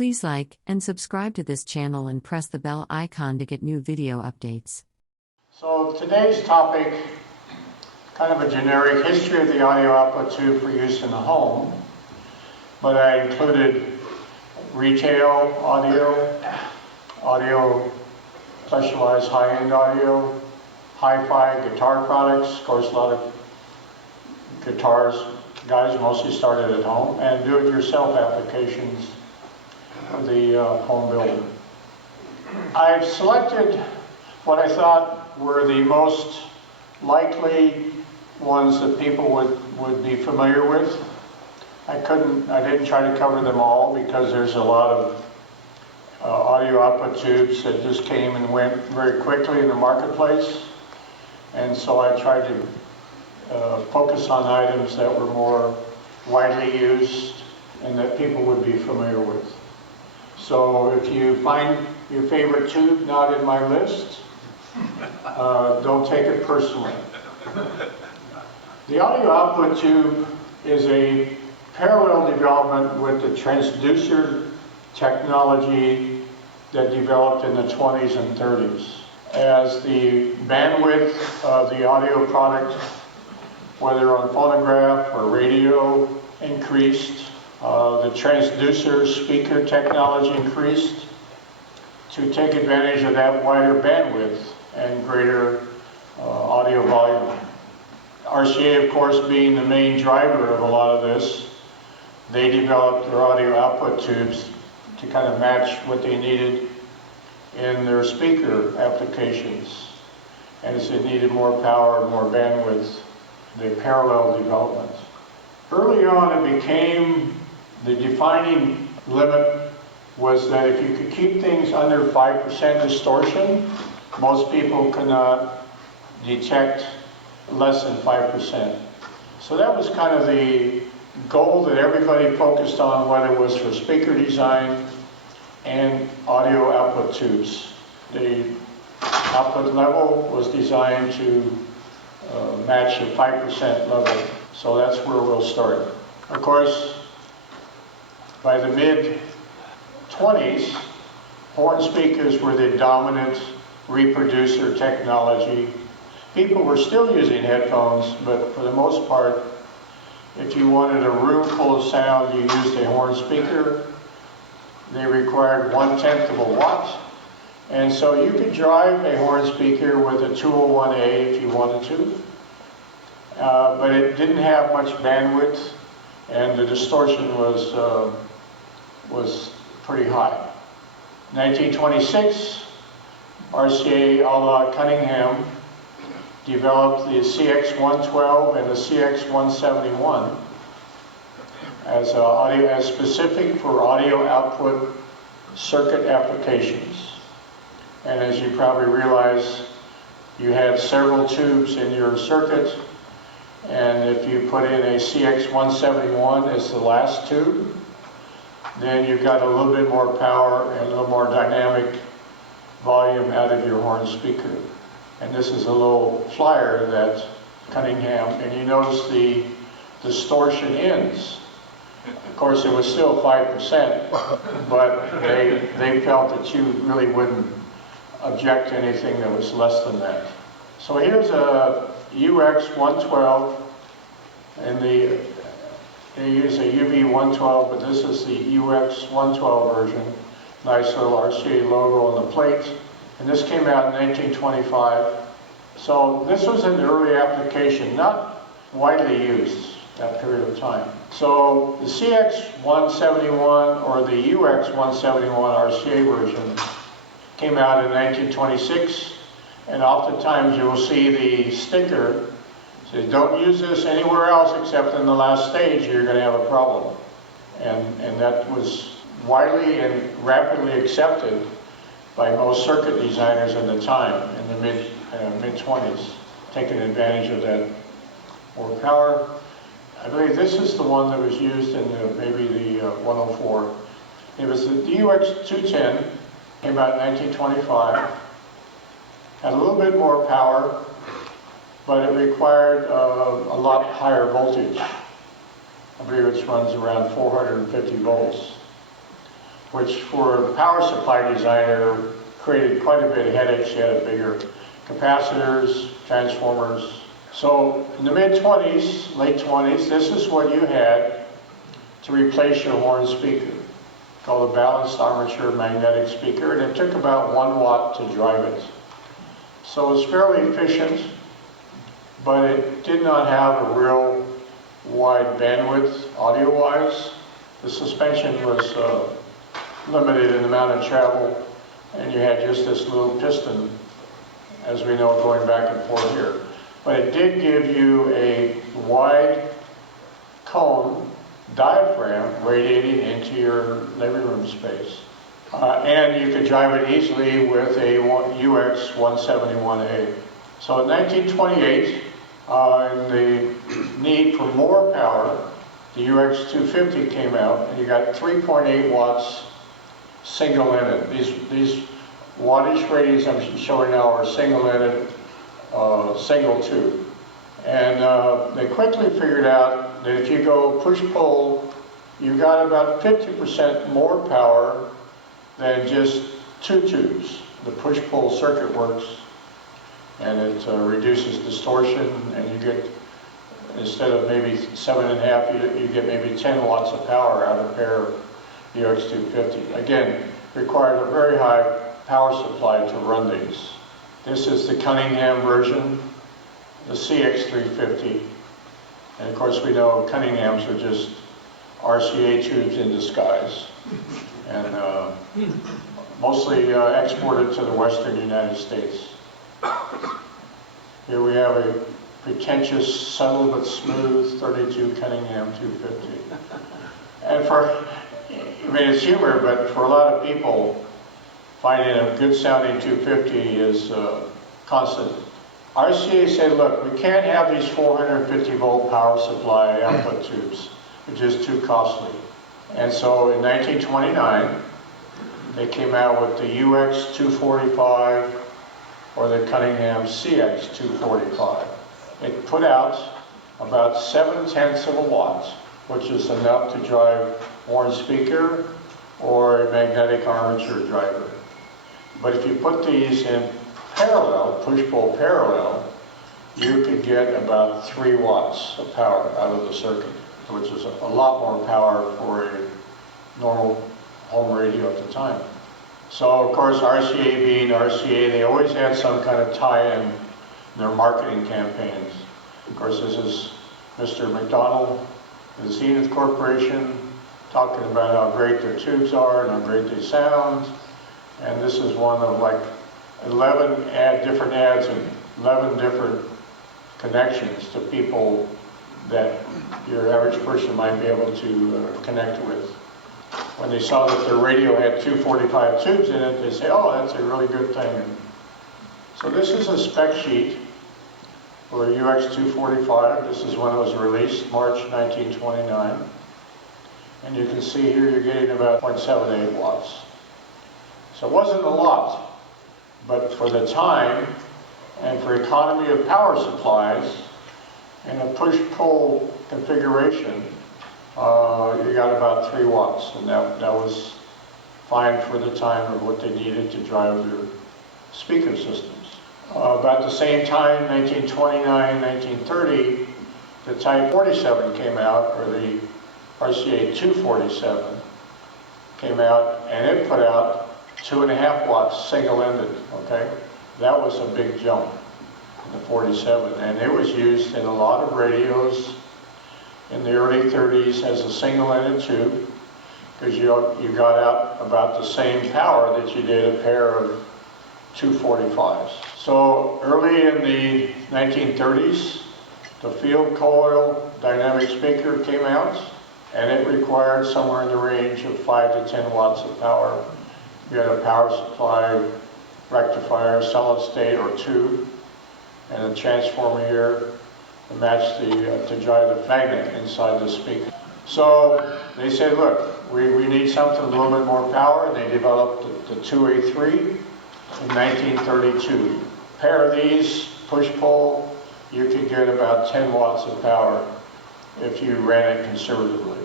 Please like and subscribe to this channel and press the bell icon to get new video updates. So today's topic, kind of a generic history of the audio output tube for use in the home, but I included retail audio, specialized high-end audio, HiFi, guitar products. Of course, a lot of guitars, guys mostly started at home, and do-it-yourself applications for the home builder. I've selected what I thought were the most likely ones that people would be familiar with. I didn't try to cover them all because there's a lot of audio output tubes that just came and went very quickly in the marketplace. And so I tried to focus on items that were more widely used and that people would be familiar with. So if you find your favorite tube not in my list, don't take it personally. The audio output tube is a parallel development with the transducer technology that developed in the 20s and 30s. As the bandwidth of the audio product, whether on phonograph or radio, increased, the transducer speaker technology increased to take advantage of that wider bandwidth and greater audio volume. RCA, of course, being the main driver of a lot of this, they developed their audio output tubes to kind of match what they needed in their speaker applications. And as they needed more power, more bandwidth, they parallel development. Early on, it became the defining limit was that if you could keep things under 5% distortion, most people could not detect less than 5%. So that was kind of the goal that everybody focused on, whether it was for speaker design and audio output tubes. The output level was designed to match a 5% level. So that's where we'll start. Of course, by the mid-20s, horn speakers were the dominant reproducer technology. People were still using headphones, but for the most part, if you wanted a room full of sound, you used a horn speaker. They required 1/10 of a watt. And so you could drive a horn speaker with a 201A if you wanted to. But it didn't have much bandwidth, and the distortion was pretty high. 1926, RCA a la Cunningham developed the CX112 and the CX171 as specific for audio output circuit applications. And as you probably realize, you had several tubes in your circuit, and if you put in a CX171 as the last tube, then you've got a little bit more power and a little more dynamic volume out of your horn speaker. And this is a little flyer that Cunningham, and you notice the distortion ends. Of course, it was still 5%, but they felt that you really wouldn't object to anything that was less than that. So here's a UX112, and they use a UV112, but this is the UX112 version. Nice little RCA logo on the plate. And this came out in 1925. So this was an early application, not widely used that period of time. So the CX171 or the UX171 RCA version came out in 1926, and oftentimes you will see the sticker says, don't use this anywhere else except in the last stage, you're going to have a problem. And that was widely and rapidly accepted by most circuit designers at the time in the mid-20s, taking advantage of that more power. I believe this is the one that was used in maybe the 104. It was the UX210, came out in 1925, had a little bit more power, but it required a lot higher voltage. I believe it runs around 450 volts. which for a power supply designer created quite a bit of headaches. You had bigger capacitors, transformers. So in the mid-20s, late 20s, this is what you had to replace your horn speaker, called a balanced armature magnetic speaker, and it took about 1 watt to drive it. So it's fairly efficient, but it did not have a real wide bandwidth audio-wise. The suspension was limited in the amount of travel, and you had just this little piston, as we know, going back and forth here. But it did give you a wide cone diaphragm radiating into your living room space. And you could drive it easily with a UX 171A. So in 1928, in the need for more power, the UX 250 came out, and you got 3.8 watts single-ended. These wattage ratings I'm showing now are single-ended, single tube. And they quickly figured out that if you go push-pull, you got about 50% more power than just 2 tubes. The push-pull circuit works, and it reduces distortion, and you get, instead of maybe 7.5, you get maybe 10 watts of power out of a pair of UX 250. Again, required a very high power supply to run these. This is the Cunningham version, the CX350. And of course we know Cunninghams are just RCA tubes in disguise. And mostly exported to the western United States. Here we have a pretentious, subtle but smooth 32 Cunningham 250. And I mean, it's humor, but for a lot of people, finding a good sounding 250 is constant. RCA said, look, we can't have these 450 volt power supply output tubes. They're just too costly. And so in 1929, they came out with the UX 245 or the Cunningham CX 245. It put out about 7/10 of a watt, which is enough to drive horn speaker or a magnetic armature driver. But if you put these in parallel, push-pull parallel, you could get about 3 watts of power out of the circuit, which is a lot more power for a normal home radio at the time. So of course, RCA being RCA, they always had some kind of tie-in in their marketing campaigns. Of course, this is Mr. McDonald, the Zenith Corporation, talking about how great their tubes are and how great they sound. And this is one of like 11 different ads and 11 different connections to people that your average person might be able to connect with. When they saw that their radio had 245 tubes in it, they say, oh, that's a really good thing. So this is a spec sheet for UX 245. This is when it was released, March 1929. And you can see here you're getting about 0.78 watts. So it wasn't a lot, but for the time and for economy of power supplies in a push-pull configuration, you got about 3 watts, and that was fine for the time of what they needed to drive their speaker systems. About the same time, 1929, 1930, the Type 47 came out, or the RCA 247 came out, and it put out 2.5 watts single-ended, okay? That was a big jump in the 47, and it was used in a lot of radios in the early 30s as a single-ended tube, because you got out about the same power that you did a pair of 245s. So early in the 1930s, the field coil dynamic speaker came out, and it required somewhere in the range of 5 to 10 watts of power. You had a power supply, rectifier, solid state or tube, and a transformer here to match to drive the magnet inside the speaker. So they said, look, we need something a little bit more power, and they developed the 2A3 in 1932. A pair of these, push-pull, you could get about 10 watts of power if you ran it conservatively.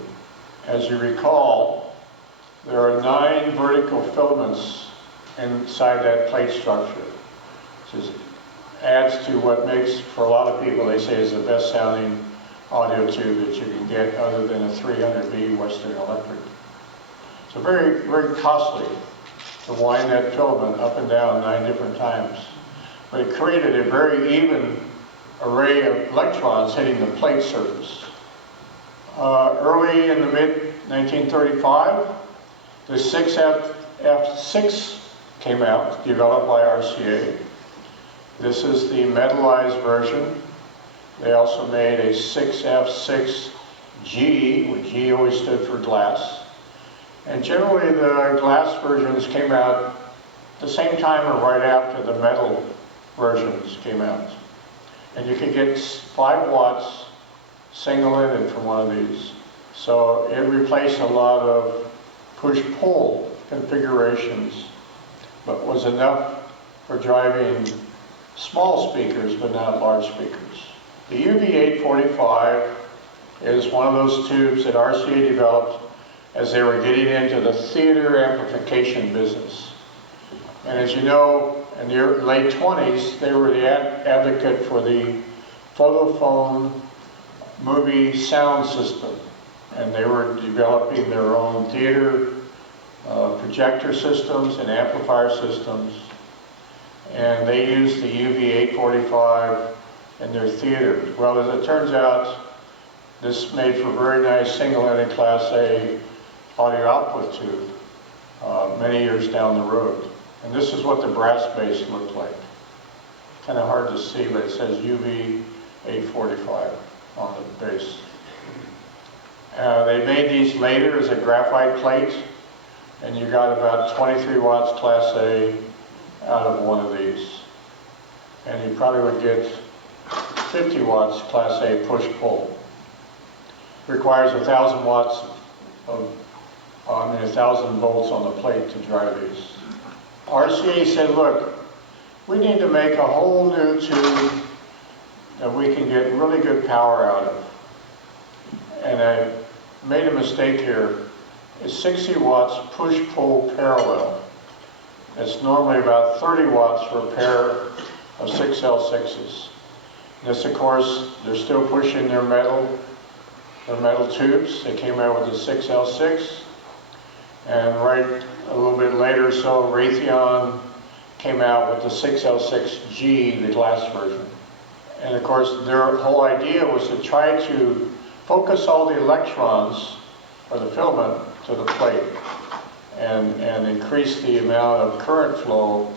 As you recall, there are 9 vertical filaments inside that plate structure. Which adds to what makes, for a lot of people, they say is the best sounding audio tube that you can get other than a 300B Western Electric. So very, very costly to wind that filament up and down 9 different times. But it created a very even array of electrons hitting the plate surface. Early in the mid-1935, the 6F6 came out, developed by RCA. This is the metallized version. They also made a 6F6G, where G always stood for glass. And generally the glass versions came out the same time or right after the metal versions came out. And you could get 5 watts single-ended from one of these. So it replaced a lot of push-pull configurations, but was enough for driving small speakers, but not large speakers. The UV845 is one of those tubes that RCA developed as they were getting into the theater amplification business. And as you know, in the late 20s, they were the advocate for the photophone movie sound system. And they were developing their own theater projector systems and amplifier systems. And they used the UV845 in their theater. Well, as it turns out, this made for very nice single-ended Class A audio output tube many years down the road. And this is what the brass base looked like. Kind of hard to see, but it says UV845 on the base. They made these later as a graphite plate, and you got about 23 watts Class A out of one of these. And you probably would get 50 watts Class A push-pull. Requires 1,000 watts of, 1,000 volts on the plate to drive these. RCA said, look, we need to make a whole new tube that we can get really good power out of. And I made a mistake here. It's 60 watts push-pull parallel. It's normally about 30 watts for a pair of 6L6s. This, of course, they're still pushing their metal tubes. They came out with the 6L6. And right a little bit later, so Raytheon came out with the 6L6G, the glass version. And of course, their whole idea was to try to focus all the electrons, or the filament, to the plate and increase the amount of current flow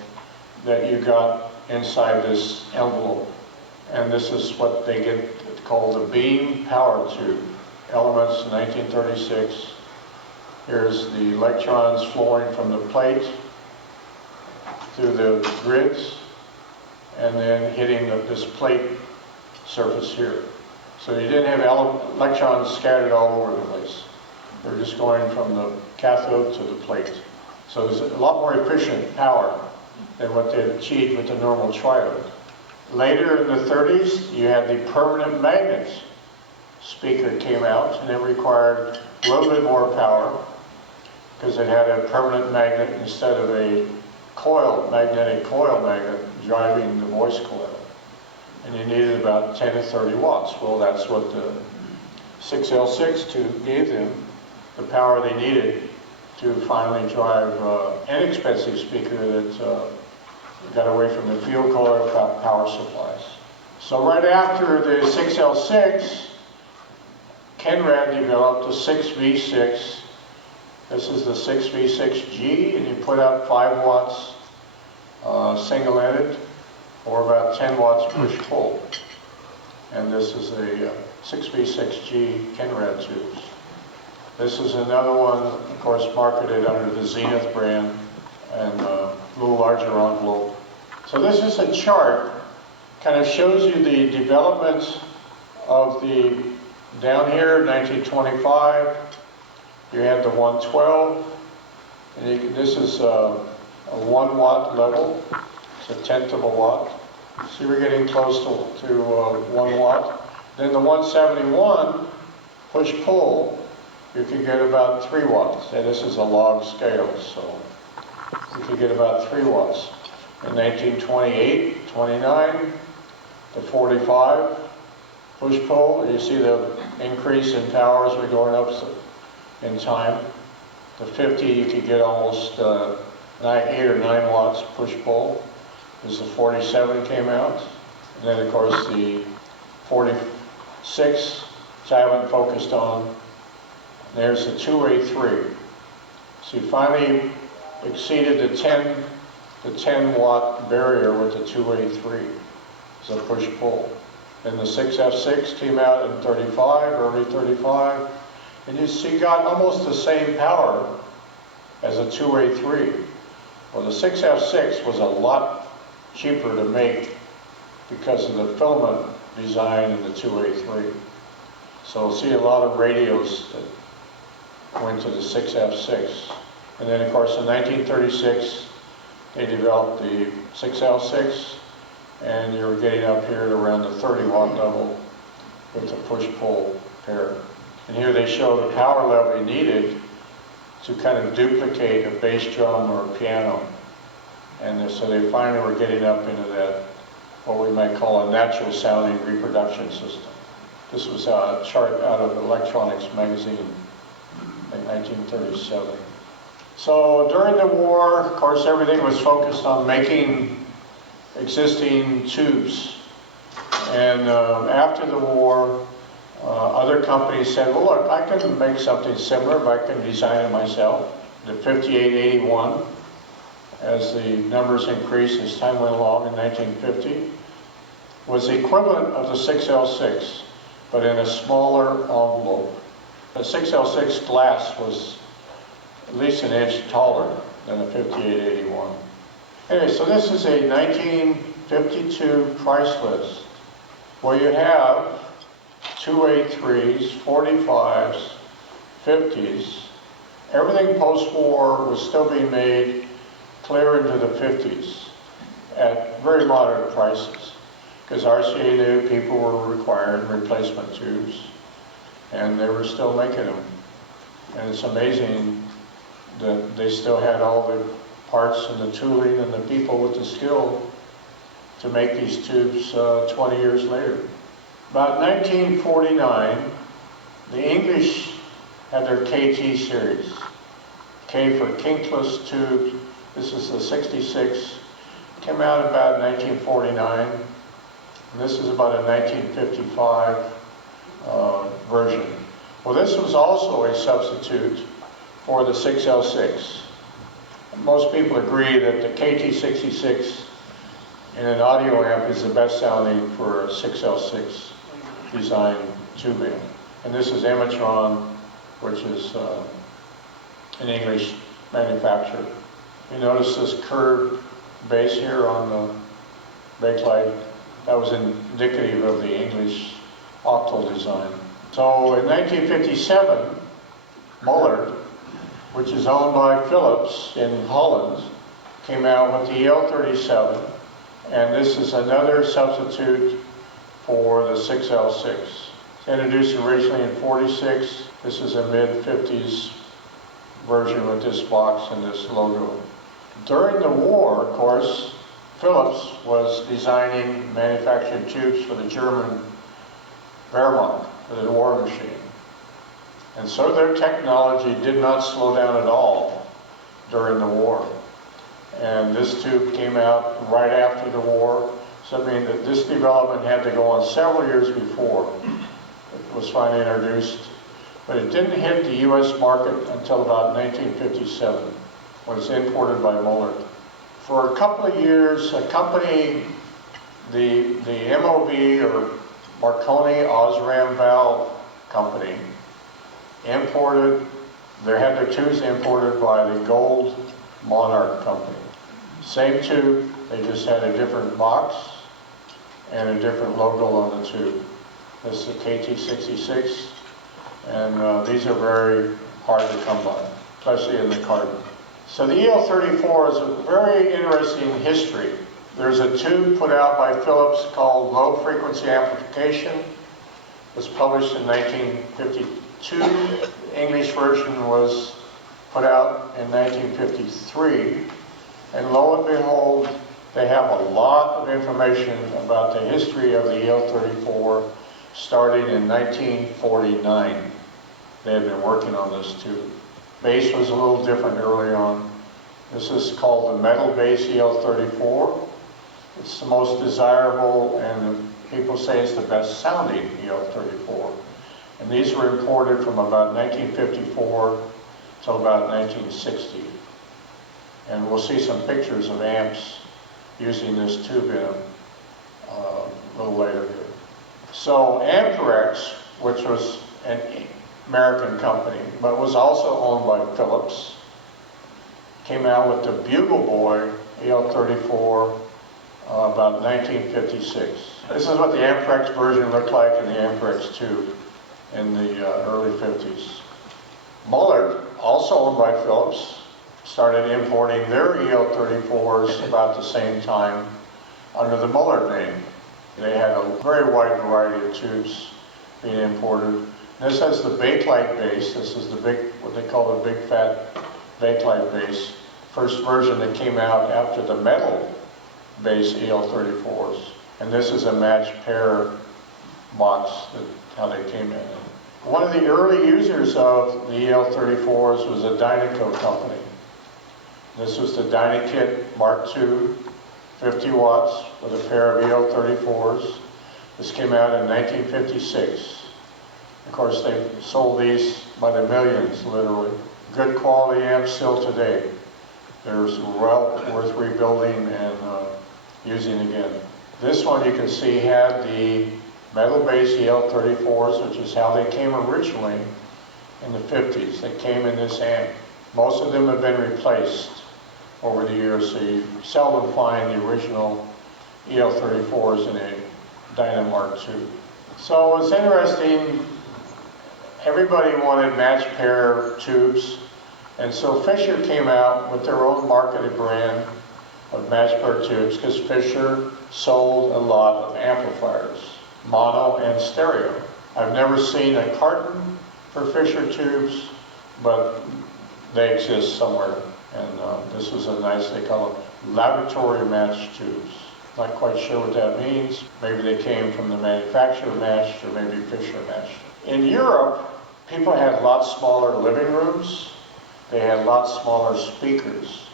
that you got inside this envelope. And this is what they get called the beam power tube. Elements 1936. Here's the electrons flowing from the plate through the grids and then hitting this plate surface here. So you didn't have electrons scattered all over the place. They're just going from the cathode to the plate. So there's a lot more efficient power than what they achieved with the normal triode. Later in the 30s, you had the permanent magnet speaker came out, and it required a little bit more power because it had a permanent magnet instead of a magnetic coil magnet driving the voice coil. And you needed about 10 to 30 watts. Well, that's what the 6L6 tube gave them, the power they needed to finally drive an inexpensive speaker that got away from the field coil power supplies. So right after the 6L6, Kenrad developed the 6V6. This is the 6V6G, and you put out 5 watts single-ended or about 10 watts push-pull. And this is a 6V6G Kenrad tubes. This is another one, of course, marketed under the Zenith brand and a little larger envelope. So this is a chart, kind of shows you the development of the, down here, 1925, you had the 112, and this is a 1 watt level, it's a tenth of a watt. See, we're getting close to 1 watt. Then the 171 push-pull you could get about 3 watts. And this is a log scale, so you could get about 3 watts. In 1928, 29, the 45 push-pull. You see the increase in power as we're going up in time. The 50, you could get almost 8 or 9 watts push-pull as the 47 came out. And then, of course, the 46, which I haven't focused on. There's the 2A3. So you finally exceeded the 10 watt barrier with the 2A3. It's a push-pull. Then the 6F6 came out in 35, early 35. And you see got almost the same power as a 2A3. Well, the 6F6 was a lot cheaper to make because of the filament design in the 2A3. So see a lot of radios that went to the 6F6. And then, of course, in 1936, they developed the 6L6, and you were getting up here at around the 30 watt level with the push-pull pair. And here they show the power level needed to kind of duplicate a bass drum or a piano. And so they finally were getting up into that, what we might call a natural sounding reproduction system. This was a chart out of Electronics magazine in 1937. So during the war, of course, everything was focused on making existing tubes. And after the war, other companies said, well, look, I can make something similar, but I can design it myself. The 5881, as the numbers increased as time went along in 1950, was the equivalent of the 6L6, but in a smaller envelope. The 6L6 glass was at least an inch taller than the 5881. Anyway, so this is a 1952 price list where you have 2A3s, 45s, 50s. Everything post-war was still being made clear into the 50s at very moderate prices, because RCA knew people were requiring replacement tubes, and they were still making them. And it's amazing that they still had all the parts and the tooling and the people with the skill to make these tubes 20 years later. About 1949, the English had their KT series. K for kinkless tube. This is the 66. Came out about 1949. And this is about a 1955 version. Well, this was also a substitute for the 6L6. Most people agree that the KT66 in an audio amp is the best sounding for a 6L6 design tubing. And this is Emitron, which is an English manufacturer. You notice this curved base here on the bakelite. That was indicative of the English octal design. So in 1957, Muller, which is owned by Philips in Holland, came out with the EL37, and this is another substitute for the 6L6. It's introduced originally in 46. This is a mid-50s version with this box and this logo. During the war, of course, Philips was designing manufacturing tubes for the German Wehrmacht, for the war machine. And so their technology did not slow down at all during the war. And this tube came out right after the war. So I mean that this development had to go on several years before it was finally introduced. But it didn't hit the US market until about 1957, when it's imported by Muller. For a couple of years, a company, the MOV or Marconi Osram Valve Company, imported, they had their tubes imported by the Gold Monarch Company. Same tube, they just had a different box and a different logo on the tube. This is the KT66, and these are very hard to come by, especially in the carton. So the EL34 is a very interesting history. There's a tube put out by Philips called Low Frequency Amplification. It was published in 1952. English version was put out in 1953, and lo and behold, they have a lot of information about the history of the EL-34 starting in 1949. They had been working on this too. Bass was a little different early on. This is called the metal bass EL-34. It's the most desirable, and people say it's the best sounding EL-34. And these were imported from about 1954 till about 1960. And we'll see some pictures of amps using this tube in them a little later here. So Amperex, which was an American company, but was also owned by Philips, came out with the Bugle Boy EL-34 about 1956. This is what the Amperex version looked like in the Amperex tube in the early 50s. Mullard, also owned by Philips, started importing their EL-34s about the same time under the Mullard name. They had a very wide variety of tubes being imported. This has the Bakelite bass. This is the big, what they call the big fat Bakelite bass. First version that came out after the metal bass EL-34s. And this is a matched pair box, how they came in. One of the early users of the EL-34s was a Dynaco company. This was the Dynakit Mark II, 50 watts with a pair of EL-34s. This came out in 1956. Of course, they sold these by the millions, literally. Good quality amps still today. They're well worth rebuilding and using again. This one you can see had the metal bass EL-34s, which is how they came originally in the 50s. They came in this amp. Most of them have been replaced over the years, so you seldom find the original EL-34s in a Dynamark II. So what's interesting, everybody wanted matched pair tubes, and so Fisher came out with their own marketed brand of matched pair tubes, because Fisher sold a lot of amplifiers, mono and stereo. I've never seen a carton for Fisher tubes, but they exist somewhere. And this was a nice, they call them laboratory matched tubes. Not quite sure what that means. Maybe they came from the manufacturer matched, or maybe Fisher matched. In Europe, people had lots smaller living rooms. They had lots smaller speakers.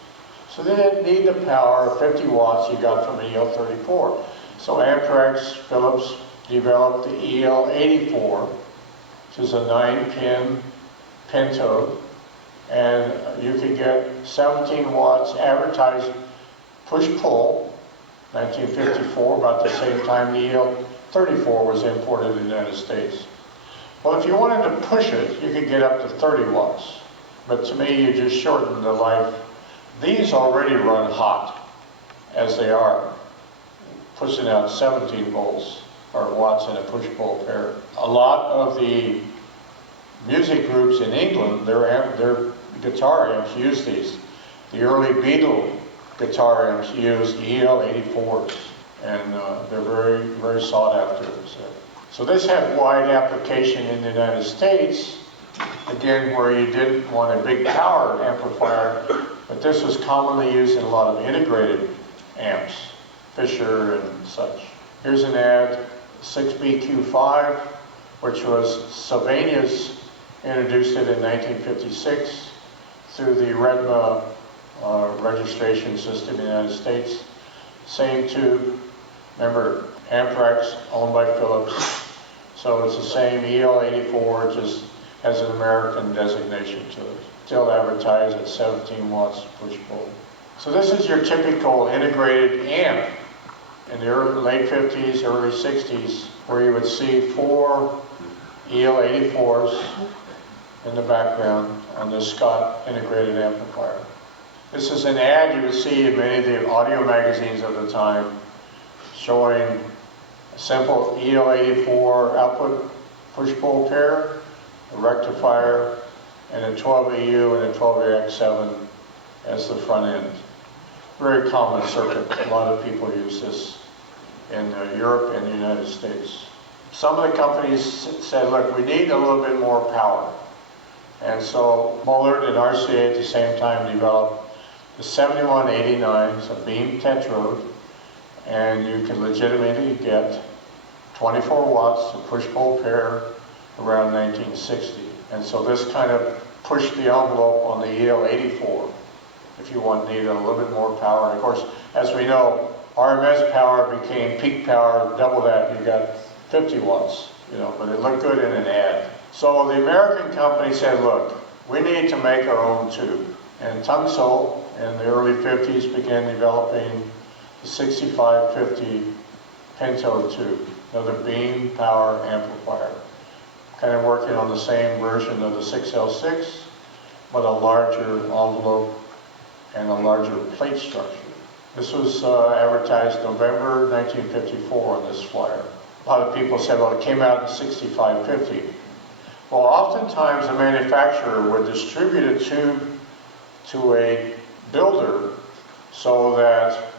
So they didn't need the power of 50 watts you got from the EL-34. So Amperex, Philips developed the EL-84, which is a 9-pin pentode. And you could get 17 watts advertised push-pull, 1954, about the same time the EL-34 was imported in the United States. Well, if you wanted to push it, you could get up to 30 watts. But to me, you just shorten the life. These already run hot, as they are, pushing out 17 volts or watts in a push-pull pair. A lot of the music groups in England, their guitar amps use these. The early Beatle guitar amps used EL-84s, and they're very, very sought after. So this had wide application in the United States, again, where you didn't want a big power amplifier, but this was commonly used in a lot of integrated amps, Fisher and such. Here's an ad, 6BQ5, which was Sylvania's introduced it in 1956 through the REDMA registration system in the United States. Same tube, remember, Amperex, owned by Philips. So it's the same EL-84, just has an American designation to it. Still advertised at 17 watts push-pull. So this is your typical integrated amp in the late 50s, early 60s, where you would see 4 EL-84s in the background on this Scott integrated amplifier. This is an ad you would see in many of the audio magazines of the time, showing a simple EL-84 output push-pull pair, a rectifier, and a 12AU and a 12AX7 as the front end. Very common circuit. A lot of people use this in Europe and the United States. Some of the companies said, look, we need a little bit more power. And so Mullard and RCA at the same time developed the 7189, it's a beam tetrode, and you can legitimately get 24 watts of push-pull pair around 1960. And so this kind of pushed the envelope on the EL84 if you needed a little bit more power. And of course, as we know, RMS power became peak power, double that, you got 50 watts, but it looked good in an ad. So the American company said, look, we need to make our own tube. And Tungsol in the early 50s began developing the 6550 Pinto tube, another beam power amplifier, kind of working on the same version of the 6L6, but a larger envelope and a larger plate structure. This was advertised November 1954 on this flyer. A lot of people said, well, it came out in 6550. Well, oftentimes a manufacturer would distribute a tube to a builder so that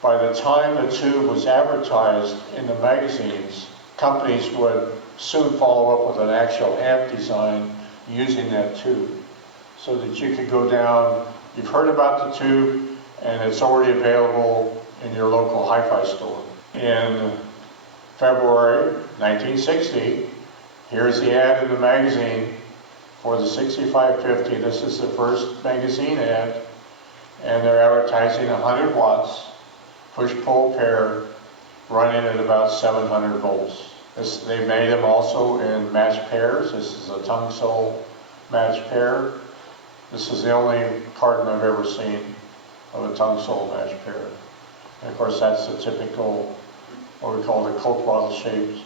by the time the tube was advertised in the magazines, companies would soon follow up with an actual amp design using that tube so that you could go down, you've heard about the tube, and it's already available in your local HiFi store. In February 1960, here's the ad in the magazine for the 6550. This is the first magazine ad, and they're advertising 100 watts, push-pull pair, running at about 700 volts. They made them also in matched pairs. This is a Tungsol matched pair. This is the only carton I've ever seen of a Tungsol matched pair. And of course, that's the typical, what we call the Coke bottle shaped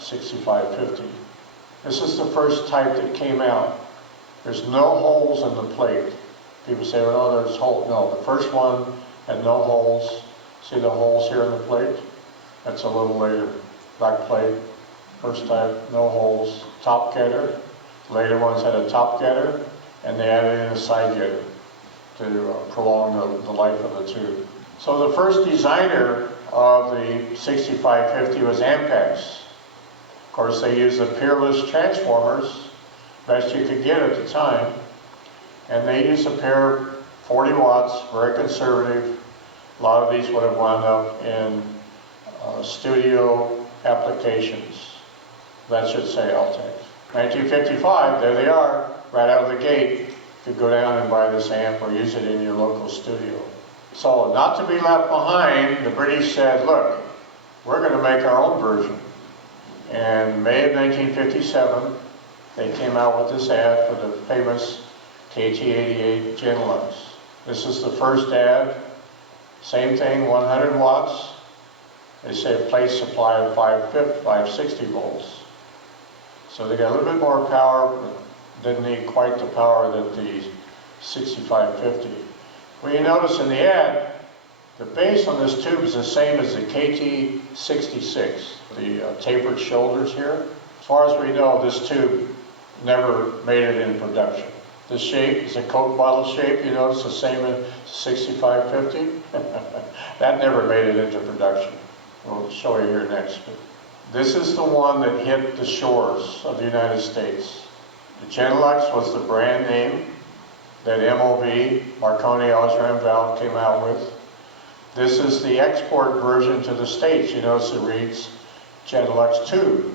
6550. This is the first type that came out. There's no holes in the plate. People say, well, oh, there's holes. No, the first one had no holes. See the holes here in the plate? That's a little later. Black plate, first type, no holes. Top getter. Later ones had a top getter, and they added in a side getter to prolong the life of the tube. So the first designer of the 6550 was Ampex. Of course, they used the peerless transformers, best you could get at the time, and they used a pair 40 watts, very conservative. A lot of these would have wound up in studio applications. That should say Altec. 1955, there they are, right out of the gate. You could go down and buy this amp or use it in your local studio. So, not to be left behind, the British said, look, we're going to make our own version. And May of 1957, they came out with this ad for the famous KT88 Genelux. This is the first ad. Same thing, 100 watts. They say a plate supply of 560 volts. So they got a little bit more power, but didn't need quite the power that the 6550. Well, you notice in the ad, the base on this tube is the same as the KT66, the tapered shoulders here. As far as we know, this tube never made it in production. This shape is a Coke bottle shape, you notice the same as 6550? That never made it into production. We'll show you here next. This is the one that hit the shores of the United States. The Genelux was the brand name that MOV, Marconi Osram Valve, came out with. This is the export version to the States. You notice it reads Genelux 2.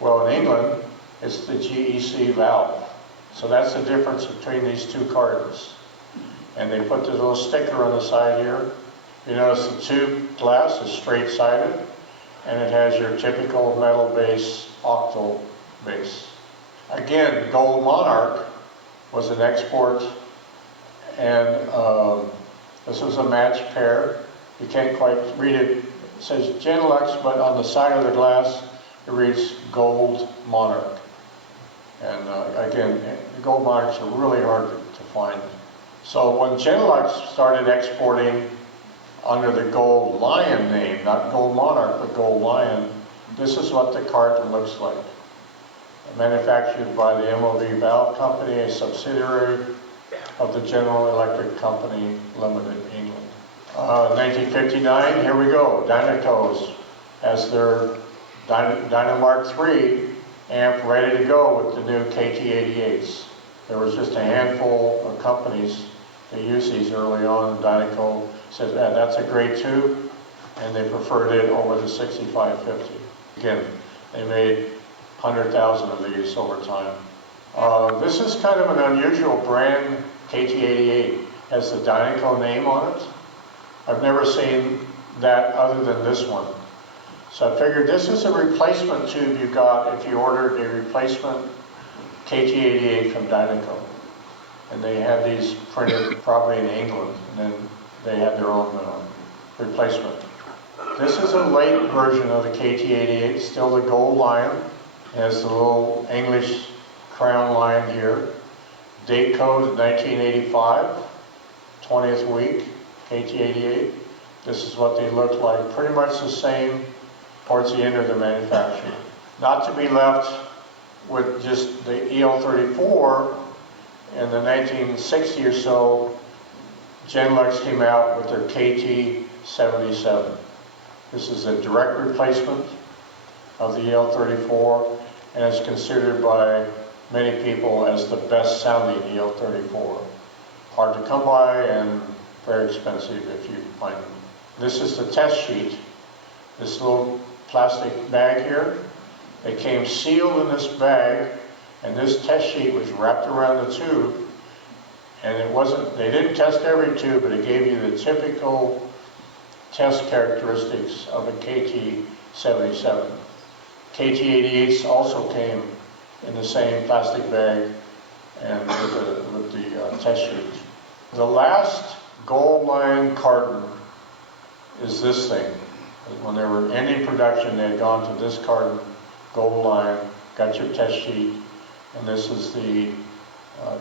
Well, in England, it's the GEC valve. So that's the difference between these two cartons. And they put the little sticker on the side here. You notice the tube glass is straight-sided, and it has your typical metal base, octal base. Again, Gold Monarch was an export, and this was a matched pair. You can't quite read it. It says Genelux, but on the side of the glass, it reads Gold Monarch. And again, the Gold Monarchs are really hard to find. So when Genelux started exporting under the Gold Lion name, not Gold Monarch, but Gold Lion, this is what the carton looks like. Manufactured by the MOV Valve Company, a subsidiary of the General Electric Company Limited, England. 1959, here we go. Dynatos has their Dynamark 3 amp ready to go with the new KT88s. There was just a handful of companies that used these early on, and Dynaco said, yeah, that's a great tube, and they preferred it over the 6550. Again, they made 100,000 of these over time. This is kind of an unusual brand, KT88. Has the Dynaco name on it. I've never seen that other than this one. So I figured this is a replacement tube you got if you ordered a replacement KT88 from Dynaco. And they had these printed probably in England, and then they had their own replacement. This is a late version of the KT88, still the gold lion. It has the little English crown lion here. Date code 1985, 20th week, KT88. This is what they look like, pretty much the same towards the end of the manufacture. Not to be left with just the EL34. In the 1960 or so, Genelux came out with their KT77. This is a direct replacement of the EL34, and it's considered by many people as the best sounding EL34. Hard to come by and very expensive if you find them. This is the test sheet. This little plastic bag here. It came sealed in this bag, and this test sheet was wrapped around the tube. And it wasn't, they didn't test every tube, but it gave you the typical test characteristics of a KT77. KT88s also came in the same plastic bag and with the test sheet. The last gold line carton is this thing. When they were ending production, they had gone to this carton, gold line, got your test sheet, and this is the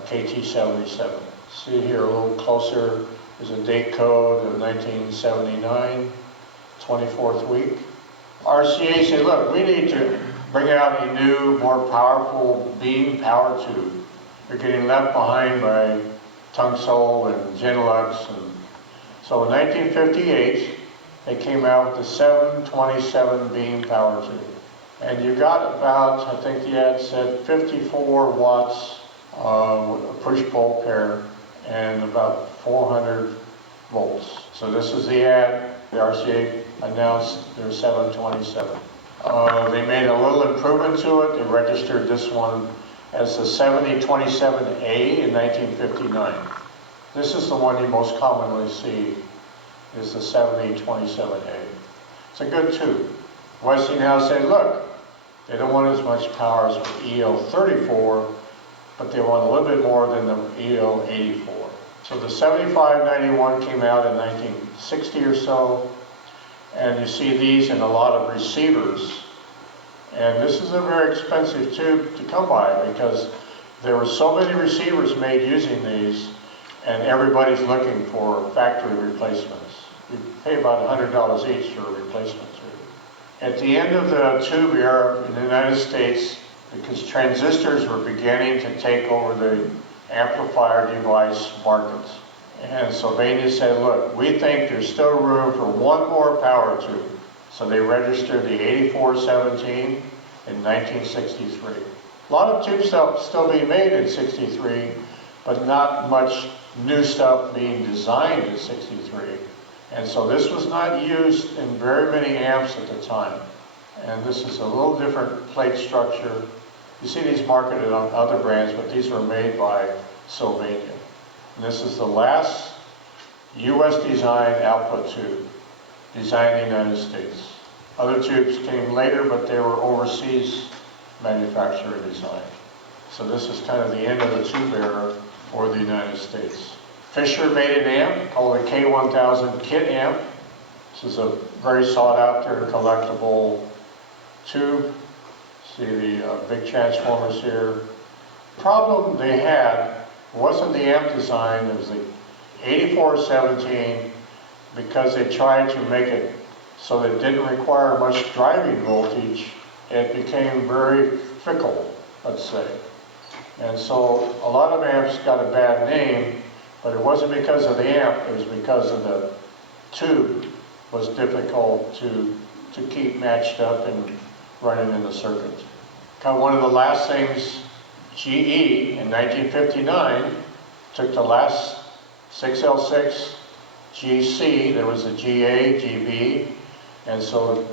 KT77. See here a little closer, there's a date code of 1979, 24th week. RCA said, look, we need to bring out a new, more powerful beam power tube. They're getting left behind by Tungsol and Genelux. And so in 1958, they came out with the 727 beam power tube. And you got about, I think the ad said, 54 watts with a push-pull pair and about 400 volts. So this is the ad. The RCA announced their 727. They made a little improvement to it. They registered this one as the 7027A in 1959. This is the one you most commonly see, is the 7027A. It's a good tube. Westinghouse said, look, they don't want as much power as the EL34, but they want a little bit more than the EL84. So the 7591 came out in 1960 or so, and you see these in a lot of receivers. And this is a very expensive tube to come by because there were so many receivers made using these, and everybody's looking for factory replacements. You pay about $100 each for a replacement tube. At the end of the tube era in the United States, because transistors were beginning to take over the amplifier device markets. And Sylvania said, look, we think there's still room for one more power tube. So they registered the 8417 in 1963. A lot of tube stuff still being made in 63, but not much new stuff being designed in 63. And so this was not used in very many amps at the time. And this is a little different plate structure. You see these marketed on other brands, but these were made by Sylvania. And this is the last U.S. designed output tube, designed in the United States. Other tubes came later, but they were overseas manufacturer design. So this is kind of the end of the tube era for the United States. Fisher made an amp called the K1000 Kit Amp. This is a very sought after collectible tube. See the big transformers here. The problem they had wasn't the amp design, it was the 8417, because they tried to make it so that it didn't require much driving voltage. It became very fickle, let's say. And so a lot of amps got a bad name, but it wasn't because of the amp, it was because of the tube was difficult to keep matched up and running in the circuit. One of the last things, GE in 1959 took the last 6L6 GC, there was a GA, GB, and so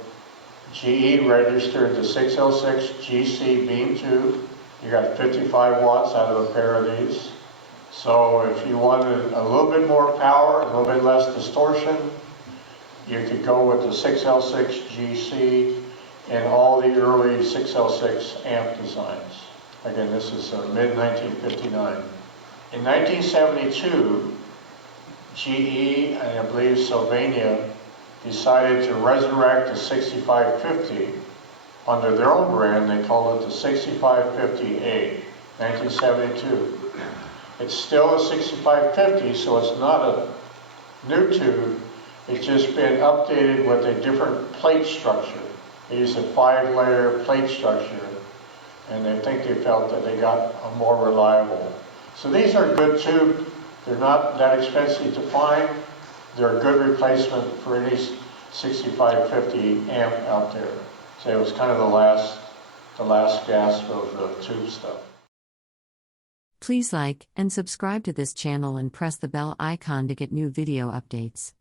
GE registered the 6L6 GC beam tube. You got 55 watts out of a pair of these. So if you wanted a little bit more power, a little bit less distortion, you could go with the 6L6 GC and all the early 6L6 amp designs. Again, this is mid-1959. In 1972, GE, and I believe Sylvania, decided to resurrect the 6550 under their own brand. They called it the 6550A, 1972. It's still a 6550, so it's not a new tube. It's just been updated with a different plate structure. They use a 5-layer plate structure, and I think they felt that they got a more reliable. So these are good tubes. They're not that expensive to find. They're a good replacement for any 6550 amp out there. So it was kind of the last gasp of the tube stuff. Please like and subscribe to this channel and press the bell icon to get new video updates.